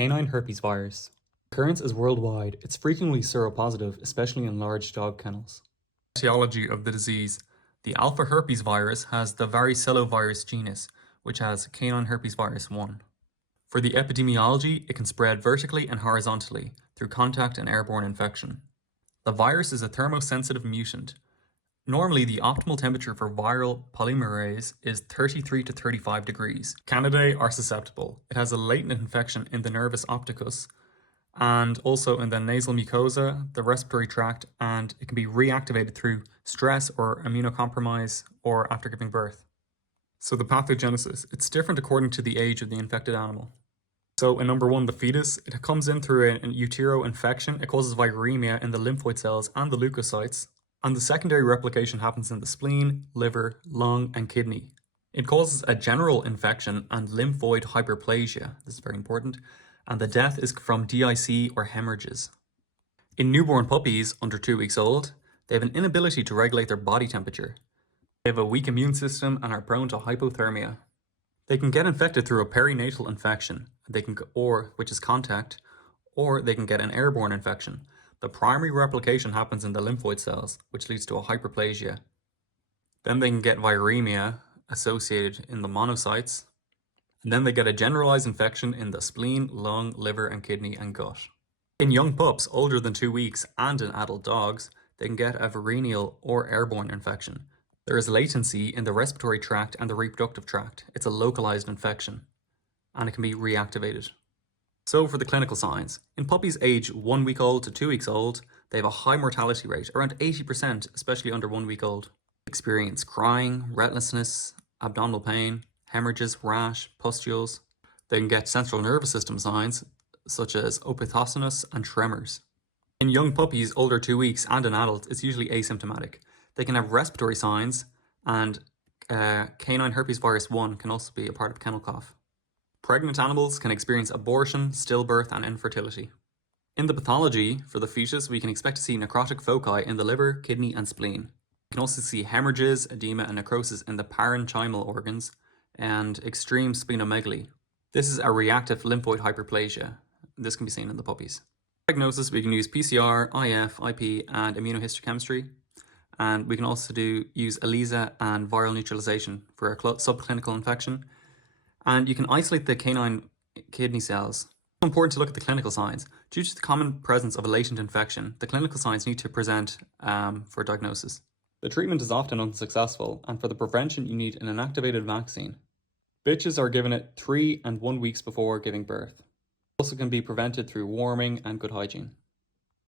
Canine herpesvirus. Occurrence is worldwide. It's frequently seropositive, especially in large dog kennels. Etiology of the disease. The alpha herpes virus has the varicella-virus genus, which has canine herpesvirus 1. For the epidemiology, it can spread vertically and horizontally through contact and airborne infection. The virus is a thermosensitive mutant. Normally, the optimal temperature for viral polymerase is 33 to 35 degrees. Canidae are susceptible. It has a latent infection in the nervus opticus and also in the nasal mucosa, the respiratory tract, and it can be reactivated through stress or immunocompromise or after giving birth. So the pathogenesis, it's different according to the age of the infected animal. So in number 1, the fetus, it comes in through an utero infection. It causes viremia in the lymphoid cells and the leukocytes. And the secondary replication happens in the spleen, liver, lung, and kidney. It causes a general infection and lymphoid hyperplasia. This is very important. And the death is from DIC or hemorrhages. In newborn puppies under 2 weeks old, they have an inability to regulate their body temperature. They have a weak immune system and are prone to hypothermia. They can get infected through a perinatal infection, which is contact, or they can get an airborne infection. The primary replication happens in the lymphoid cells, which leads to a hyperplasia. Then they can get viremia associated in the monocytes. And then they get a generalized infection in the spleen, lung, liver, and kidney and gut. In young pups older than 2 weeks and in adult dogs, they can get a venereal or airborne infection. There is latency in the respiratory tract and the reproductive tract. It's a localized infection, and it can be reactivated. So for the clinical signs, in puppies aged 1 week old to 2 weeks old, they have a high mortality rate, around 80%, especially under 1 week old. Experience crying, restlessness, abdominal pain, hemorrhages, rash, pustules. They can get central nervous system signs, such as opisthosinus and tremors. In young puppies older 2 weeks and in adults, it's usually asymptomatic. They can have respiratory signs, and canine herpesvirus 1 can also be a part of kennel cough. Pregnant animals can experience abortion, stillbirth, and infertility. In the pathology, for the fetus, we can expect to see necrotic foci in the liver, kidney, and spleen. We can also see hemorrhages, edema, and necrosis in the parenchymal organs, and extreme splenomegaly. This is a reactive lymphoid hyperplasia. This can be seen in the puppies. Diagnosis, we can use PCR, IF, IP, and immunohistochemistry. And we can also use ELISA and viral neutralization for a subclinical infection. And you can isolate the canine kidney cells. It's important to look at the clinical signs. Due to the common presence of a latent infection, the clinical signs need to present for diagnosis. The treatment is often unsuccessful, and for the prevention you need an inactivated vaccine. Bitches are given it 3 and 1 weeks before giving birth. It also can be prevented through warming and good hygiene.